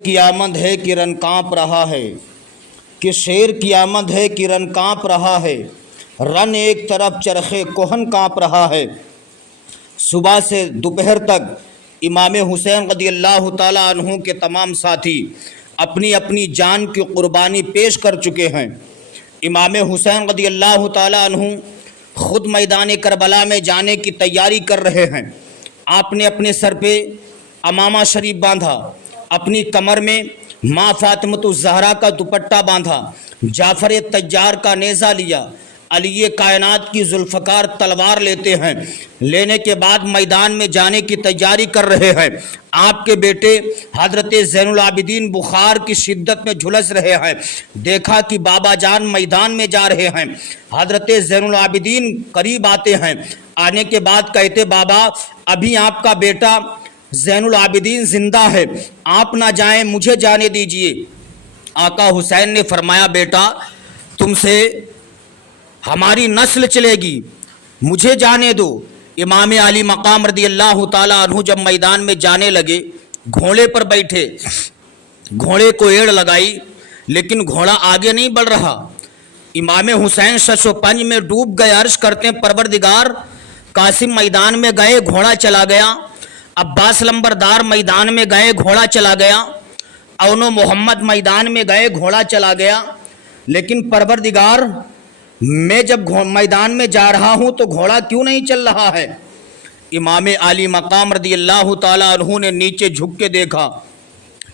کی آمد ہے کہ رن کانپ رہا ہے، کہ شیر کی آمد ہے کہ رن کانپ رہا ہے، رن ایک طرف چرخے کوہن کانپ رہا ہے۔ صبح سے دوپہر تک امام حسین رضی اللہ تعالیٰ عنہ کے تمام ساتھی اپنی اپنی جان کی قربانی پیش کر چکے ہیں۔ امام حسین رضی اللہ تعالیٰ عنہ خود میدان کربلا میں جانے کی تیاری کر رہے ہیں۔ آپ نے اپنے سر پہ امامہ شریف باندھا، اپنی کمر میں ماں فاطمۃ الزہرا کا دوپٹہ باندھا، جعفر تیار کا نیزہ لیا، علی کائنات کی ذوالفقار تلوار لیتے ہیں، لینے کے بعد میدان میں جانے کی تیاری کر رہے ہیں۔ آپ کے بیٹے حضرت زین العابدین بخار کی شدت میں جھلس رہے ہیں۔ دیکھا کہ بابا جان میدان میں جا رہے ہیں۔ حضرت زین العابدین قریب آتے ہیں، آنے کے بعد کہتے بابا ابھی آپ کا بیٹا زین العابدین زندہ ہے، آپ نہ جائیں، مجھے جانے دیجئے۔ آقا حسین نے فرمایا بیٹا تم سے ہماری نسل چلے گی، مجھے جانے دو۔ امام علی مقام رضی اللہ تعالیٰ عنہ جب میدان میں جانے لگے، گھوڑے پر بیٹھے، گھوڑے کو ایڑ لگائی لیکن گھوڑا آگے نہیں بڑھ رہا۔ امام حسین شش و پنج میں ڈوب گئے، عرض کرتے ہیں پروردگار قاسم میدان میں گئے، گھوڑا چلا گیا، عباس لمبردار میدان میں گئے، گھوڑا چلا گیا، اون و محمد میدان میں گئے، گھوڑا چلا گیا، لیکن پروردگار میں جب میدان میں جا رہا ہوں تو گھوڑا کیوں نہیں چل رہا ہے؟ امام علی مقام رضی اللہ تعالیٰ عنہ نے نیچے جھک کے دیکھا،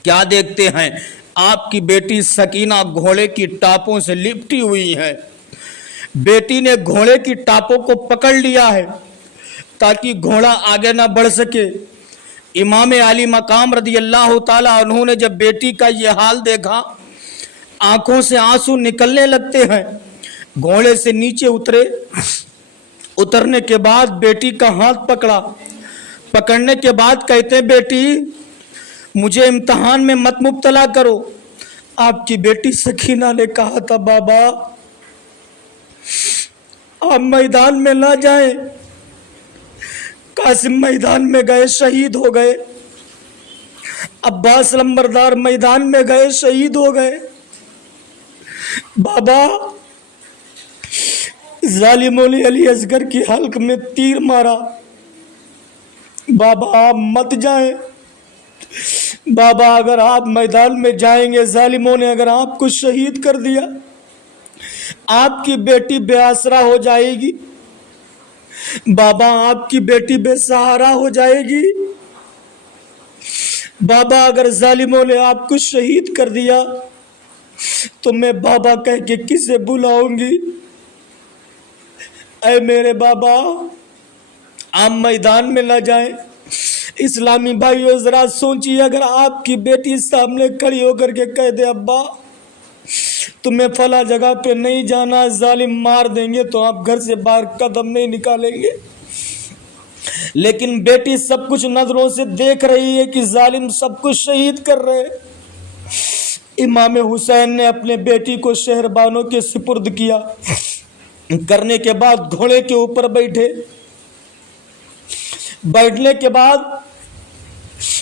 کیا دیکھتے ہیں؟ آپ کی بیٹی سکینہ گھوڑے کی ٹاپوں سے لپٹی ہوئی ہے۔ بیٹی نے گھوڑے کی ٹاپوں کو پکڑ لیا ہے تاکہ گھوڑا آگے نہ بڑھ سکے۔ امام علی مقام رضی اللہ تعالیٰ عنہ نے جب بیٹی کا یہ حال دیکھا، آنکھوں سے آنسو نکلنے لگتے ہیں، گھوڑے سے نیچے اترے، اترنے کے بعد بیٹی کا ہاتھ پکڑا، پکڑنے کے بعد کہتے بیٹی مجھے امتحان میں مت مبتلا کرو۔ آپ کی بیٹی سکینہ نے کہا تھا بابا آپ میدان میں نہ جائیں، قاسم میدان میں گئے شہید ہو گئے، عباس لمبردار میدان میں گئے شہید ہو گئے، بابا ظالموں نے علی اصغر کی حلق میں تیر مارا، بابا آپ مت جائیں، بابا اگر آپ میدان میں جائیں گے ظالموں نے اگر آپ کو شہید کر دیا، آپ کی بیٹی بے آسرا ہو جائے گی، بابا آپ کی بیٹی بے سہارا ہو جائے گی، بابا اگر ظالموں نے آپ کو شہید کر دیا تو میں بابا کہہ کے کسے بلاؤں گی؟ اے میرے بابا آپ میدان میں نہ جائیں۔ اسلامی بھائیو ذرا سوچیے، اگر آپ کی بیٹی سامنے کھڑی ہو کر کے کہہ دے ابا تمہیں فلاں جگہ پہ نہیں جانا، ظالم مار دیں گے، تو آپ گھر سے باہر قدم نہیں نکالیں گے، لیکن بیٹی سب کچھ نظروں سے دیکھ رہی ہے کہ ظالم سب کچھ شہید کر رہے۔ امام حسین نے اپنے بیٹی کو شہربانوں کے سپرد کیا، کرنے کے بعد گھوڑے کے اوپر بیٹھے، بیٹھنے کے بعد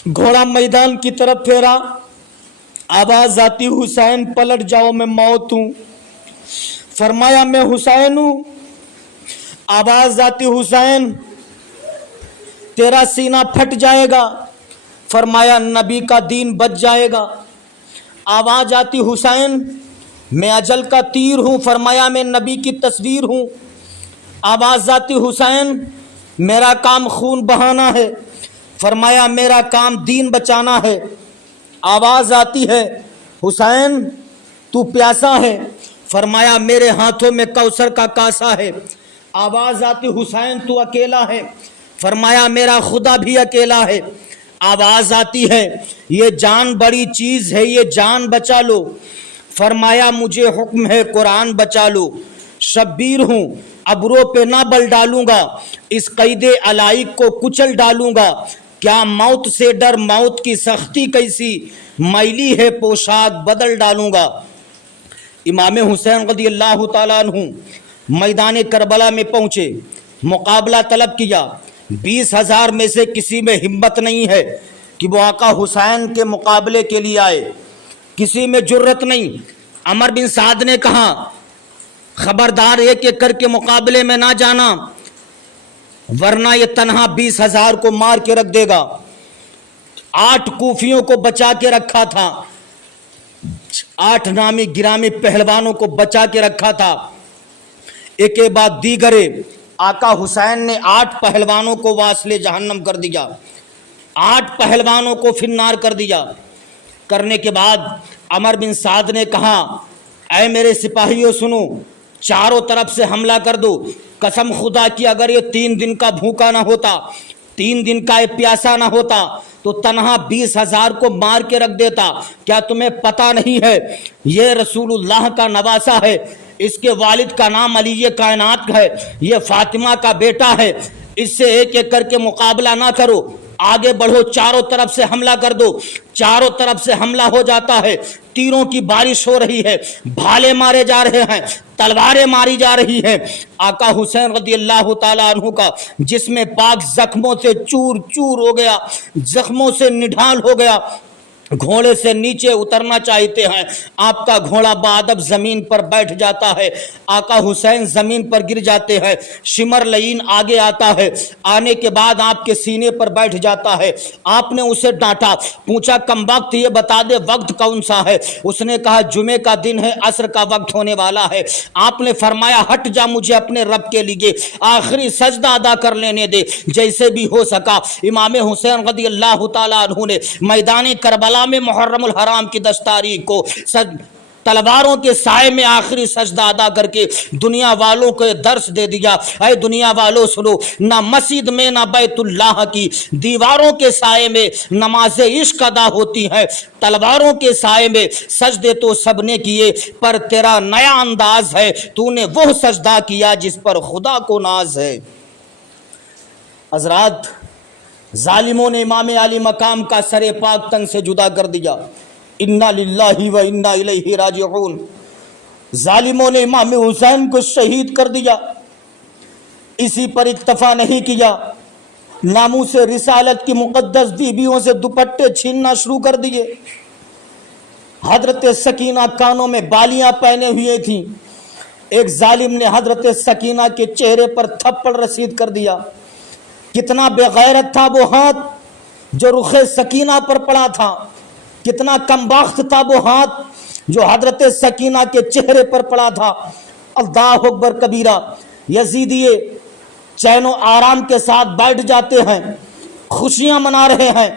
گھوڑا میدان کی طرف پھیرا، آواز آتی حسین پلٹ جاؤ میں موت ہوں، فرمایا میں حسین ہوں، آواز آتی حسین تیرا سینہ پھٹ جائے گا، فرمایا نبی کا دین بچ جائے گا، آواز آتی حسین میں اجل کا تیر ہوں، فرمایا میں نبی کی تصویر ہوں، آواز آتی حسین میرا کام خون بہانا ہے، فرمایا میرا کام دین بچانا ہے، آواز آتی ہے حسین تو پیاسا ہے، فرمایا میرے ہاتھوں میں کوثر کا کاسا ہے، آواز آتی حسین تو اکیلا ہے، فرمایا میرا خدا بھی اکیلا ہے، آواز آتی ہے یہ جان بڑی چیز ہے، یہ جان بچا لو، فرمایا مجھے حکم ہے قرآن بچا لو، شبیر ہوں ابروں پہ نہ بل ڈالوں گا، اس قید علائق کو کچل ڈالوں گا، کیا موت سے ڈر موت کی سختی کیسی، میلی ہے پوشاک بدل ڈالوں گا۔ امام حسین رضی اللہ تعالیٰ عنہ میدان کربلا میں پہنچے، مقابلہ طلب کیا، 20,000 میں سے کسی میں ہمت نہیں ہے، کہ وہ آقا حسین کے مقابلے کے لیے آئے، کسی میں جرت نہیں۔ عمر بن سعد نے کہا خبردار ایک ایک کر کے مقابلے میں نہ جانا، ورنہ یہ تنہا 20,000 کو مار کے رکھ دے گا۔ 8 کوفیوں کو بچا کے رکھا تھا، 8 نامی گرامی پہلوانوں کو بچا کے رکھا تھا۔ ایک کے بعد دیگرے آقا حسین نے 8 پہلوانوں کو واصل جہنم کر دیا، 8 پہلوانوں کو فنار کر دیا۔ کرنے کے بعد عمر بن سعد نے کہا اے میرے سپاہیوں سنو، چاروں طرف سے حملہ کر دو۔ قسم خدا کی اگر یہ 3 دن کا بھوکا نہ ہوتا، 3 دن کا یہ پیاسا نہ ہوتا تو تنہا 20,000 کو مار کے رکھ دیتا۔ کیا تمہیں پتہ نہیں ہے یہ رسول اللہ کا نواسہ ہے، اس کے والد کا نام علی کائنات ہے، یہ فاطمہ کا بیٹا ہے، اس سے ایک ایک کر کے مقابلہ نہ کرو، آگے بڑھو، چاروں طرف سے حملہ کر دو۔ چاروں طرف سے حملہ ہو جاتا ہے، تیروں کی بارش ہو رہی ہے، بھالے مارے جا رہے ہیں، تلواریں ماری جا رہی ہیں۔ آقا حسین رضی اللہ تعالیٰ عنہ کا جسم پاک زخموں سے چور چور ہو گیا، زخموں سے نڈھال ہو گیا، گھوڑے سے نیچے اترنا چاہتے ہیں، آپ کا گھوڑا بادب زمین پر بیٹھ جاتا ہے، آقا حسین زمین پر گر جاتے ہیں۔ شمر لعین آگے آتا ہے، آنے کے بعد آپ کے سینے پر بیٹھ جاتا ہے۔ آپ نے اسے ڈانٹا، پوچھا کم وقت یہ بتا دے وقت کون سا ہے؟ اس نے کہا جمعے کا دن ہے، عصر کا وقت ہونے والا ہے۔ آپ نے فرمایا ہٹ جا، مجھے اپنے رب کے لیے آخری سجدہ ادا کر لینے دے۔ جیسے بھی ہو سکا امام حسین رضی اللہ تعالیٰ عنہ نے میدان کربلا میں محرم الحرام کی 10 تاریخ کو تلواروں کے سائے میں آخری سجدہ ادا کر کے دنیا والوں کو درس دے دیا، اے دنیا والوں سنو، نہ مسجد میں نہ بیت اللہ کی دیواروں کے سائے میں نماز عشق ادا ہوتی ہے، تلواروں کے سائے میں سجدے تو سب نے کیے، پر تیرا نیا انداز ہے، تو نے وہ سجدہ کیا جس پر خدا کو ناز ہے۔ حضرات، ظالموں نے امام علی مقام کا سر پاک تن سے جدا کر دیا، انا للہ و انا الیہ راجعون۔ ظالموں نے امام حسین کو شہید کر دیا۔ اسی پر اکتفا نہیں کیا، ناموس رسالت کی مقدس بیویوں سے دوپٹے چھیننا شروع کر دیے۔ حضرت سکینہ کانوں میں بالیاں پہنے ہوئے تھیں، ایک ظالم نے حضرت سکینہ کے چہرے پر تھپڑ رسید کر دیا۔ کتنا بے غیرت تھا وہ ہاتھ جو رخ سکینہ پر پڑا تھا، کتنا کم بخت تھا وہ ہاتھ جو حضرت سکینہ کے چہرے پر پڑا تھا۔ اللہ اکبر کبیرہ۔ یزیدیے چین و آرام کے ساتھ بیٹھ جاتے ہیں، خوشیاں منا رہے ہیں،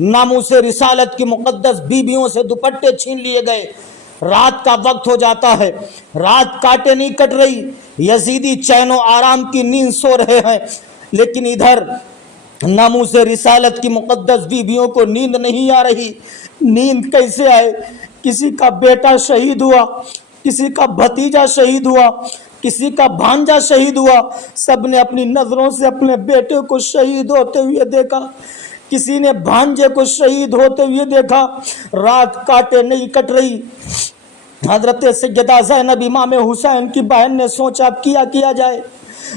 ناموس رسالت کی مقدس بیویوں سے دوپٹے چھین لیے گئے۔ رات کا وقت ہو جاتا ہے، رات کاٹے نہیں کٹ رہی، یزیدی چین و آرام کی نیند سو رہے ہیں، لیکن ادھر ناموس رسالت کی مقدس بیویوں کو نیند نہیں آ رہی۔ نیند کیسے آئے؟ کسی کا بیٹا شہید ہوا، کسی کا بھتیجا شہید ہوا، کسی کا بھانجا شہید ہوا، سب نے اپنی نظروں سے اپنے بیٹے کو شہید ہوتے ہوئے دیکھا، کسی نے بھانجے کو شہید ہوتے ہوئے دیکھا۔ رات کاٹے نہیں کٹ رہی۔ حضرت سیدہ زینب امام حسین کی بہن نے سوچا کیا جائے،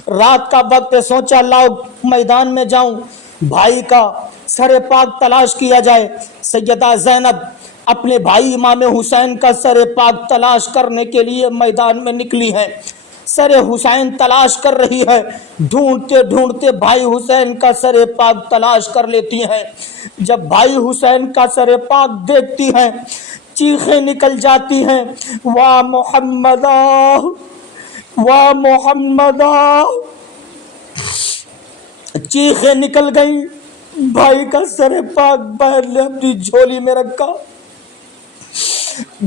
رات کا وقت ہے، سوچا لاؤ میدان میں جاؤں، بھائی کا سر پاک تلاش کیا جائے۔ سیدہ زینب اپنے بھائی امام حسین کا سر پاک تلاش کرنے کے لیے میدان میں نکلی ہے، سر حسین تلاش کر رہی ہے، ڈھونڈتے ڈھونڈتے بھائی حسین کا سر پاک تلاش کر لیتی ہیں۔ جب بھائی حسین کا سر پاک دیکھتی ہیں، چیخیں نکل جاتی ہیں، واہ محمدہ، واہ محمدہ، چیخیں نکل گئیں۔ بھائی کا سر پاک بہن نے اپنی جھولی میں رکھا،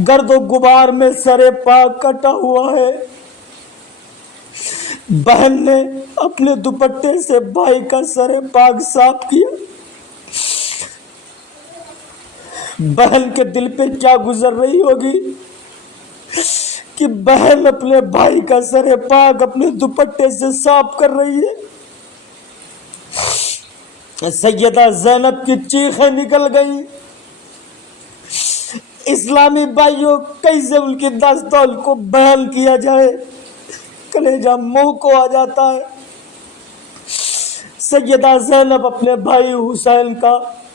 گرد و غبار میں سر پاک کٹا ہوا ہے۔ بہن نے اپنے دوپٹے سے بھائی کا سر پاک صاف کیا۔ بہن کے دل پہ کیا گزر رہی ہوگی کہ بہن اپنے بھائی کا سر پاک اپنے دوپٹے سے صاف کر رہی ہے۔ سیدہ زینب کی چیخیں نکل گئی۔ اسلامی بھائیوں، کیسے ان کی دستول کو بیان کیا جائے، کلیجہ منہ کو آ جاتا ہے۔ سیدہ زینب اپنے بھائی حسین کا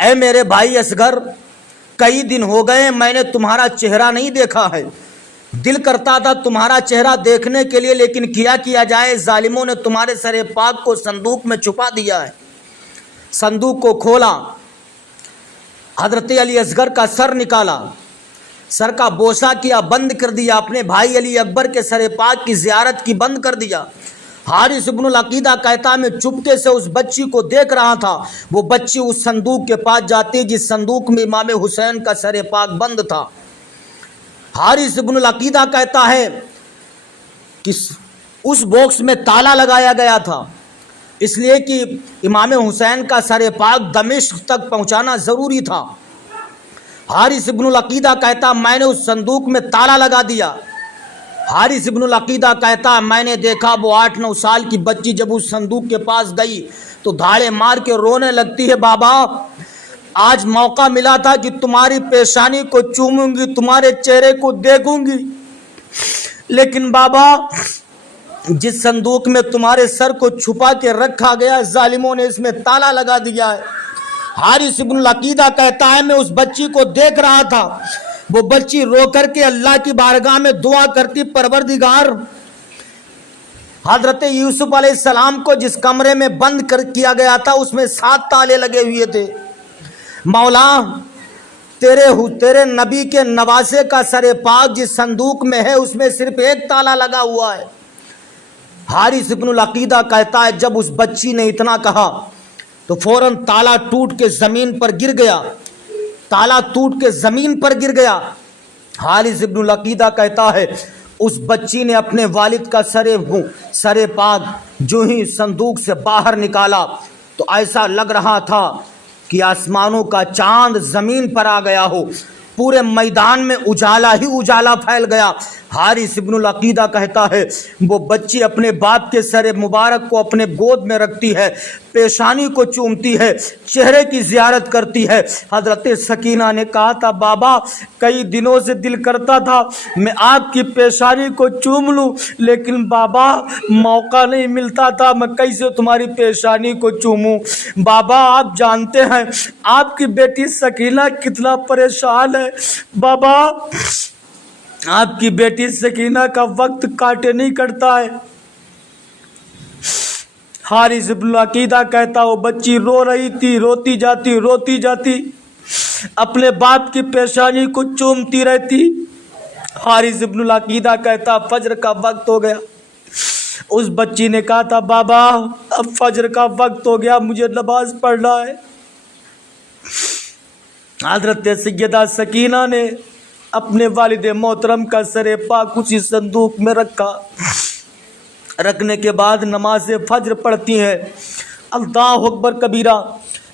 اے میرے بھائی اصغر، کئی دن ہو گئے میں نے تمہارا چہرہ نہیں دیکھا ہے، دل کرتا تھا تمہارا چہرہ دیکھنے کے لیے، لیکن کیا جائے، ظالموں نے تمہارے سر پاک کو صندوق میں چھپا دیا ہے۔ صندوق کو کھولا، حضرت علی اصغر کا سر نکالا، سر کا بوسہ کیا، بند کر دیا، اپنے بھائی علی اکبر کے سر پاک کی زیارت کی بند کر دیا۔ حارث ابن العقیدہ کہتا ہے میں چپکے سے اس بچی کو دیکھ رہا تھا، وہ بچی اس صندوق کے پاس جاتی جس صندوق میں امام حسین کا سر پاک بند تھا۔ حارث ابن العقیدہ کہتا ہے کہ اس باکس میں تالا لگایا گیا تھا، اس لیے کہ امام حسین کا سر پاک دمشق تک پہنچانا ضروری تھا۔ حارث ابن العقیدہ کہتا میں نے اس صندوق میں تالا لگا دیا۔ حارث ابن العقیدہ کہتا میں نے دیکھا وہ 8-9 سال کی بچی جب اس صندوق کے پاس گئی تو دھاڑے مار کے رونے لگتی ہے، بابا آج موقع ملا تھا کہ تمہاری پیشانی کو چوموں گی، تمہارے چہرے کو دیکھوں گی، لیکن بابا جس صندوق میں تمہارے سر کو چھپا کے رکھا گیا ظالموں نے اس میں تالا لگا دیا ہے۔ حارث ابن العقیدہ کہتا ہے میں اس بچی کو دیکھ رہا تھا، وہ بچی رو کر کے اللہ کی بارگاہ میں دعا کرتی، پروردگار حضرت یوسف علیہ السلام کو جس کمرے میں بند کیا گیا تھا اس میں 7 تالے لگے ہوئے تھے، مولا تیرے نبی کے نواسے کا سر پاک جس صندوق میں ہے اس میں صرف 1 تالا لگا ہوا ہے۔ حارث ابن العقیدہ کہتا ہے جب اس بچی نے اتنا کہا تو فوراً تالا ٹوٹ کے زمین پر گر گیا، تالا ٹوٹ کے زمین پر گر گیا۔ حارث ابن العقیدہ کہتا ہے اس بچی نے اپنے والد کا سر پاک جو ہی صندوق سے باہر نکالا تو ایسا لگ رہا تھا کہ آسمانوں کا چاند زمین پر آ گیا ہو، پورے میدان میں اجالا ہی اجالا پھیل گیا۔ حارث ابن العقیدہ کہتا ہے وہ بچی اپنے باپ کے سر مبارک کو اپنے گود میں رکھتی ہے، پیشانی کو چومتی ہے، چہرے کی زیارت کرتی ہے۔ حضرت سکینہ نے کہا تھا بابا کئی دنوں سے دل کرتا تھا میں آپ کی پیشانی کو چوم لوں، لیکن بابا موقع نہیں ملتا تھا، میں کیسے تمہاری پیشانی کو چوموں؟ بابا آپ جانتے ہیں آپ کی بیٹی سکینہ کتنا پریشان ہے، بابا آپ کی بیٹی سکینہ کا وقت کاٹے نہیں کٹتا ہے۔ حارث ابن العقیدہ کہتا وہ بچی رو رہی تھی، روتی جاتی اپنے باپ کی پیشانی کو چومتی رہتی۔ حارث ابن العقیدہ کہتا فجر کا وقت ہو گیا، اس بچی نے کہا تھا بابا اب فجر کا وقت ہو گیا، مجھے نماز پڑھنا ہے۔ حضرت سیدہ سکینہ نے اپنے والد محترم کا سر پاک اسی صندوق میں رکھا، رکھنے کے بعد نماز فجر پڑھتی ہے۔ اللہ اکبر کبیرہ۔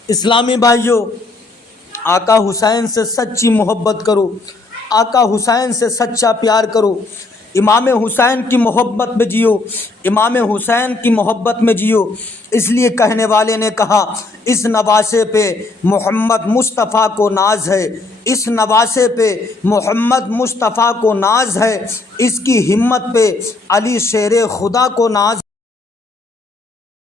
اسلامی بھائیوں، آقا حسین سے سچی محبت کرو، آقا حسین سے سچا پیار کرو، امام حسین کی محبت میں جیو، امام حسین کی محبت میں جیو۔ اس لیے کہنے والے نے کہا اس نواسے پہ محمد مصطفیٰ کو ناز ہے، اس نواسے پہ محمد مصطفیٰ کو ناز ہے، اس کی ہمت پہ علی شیر خدا کو ناز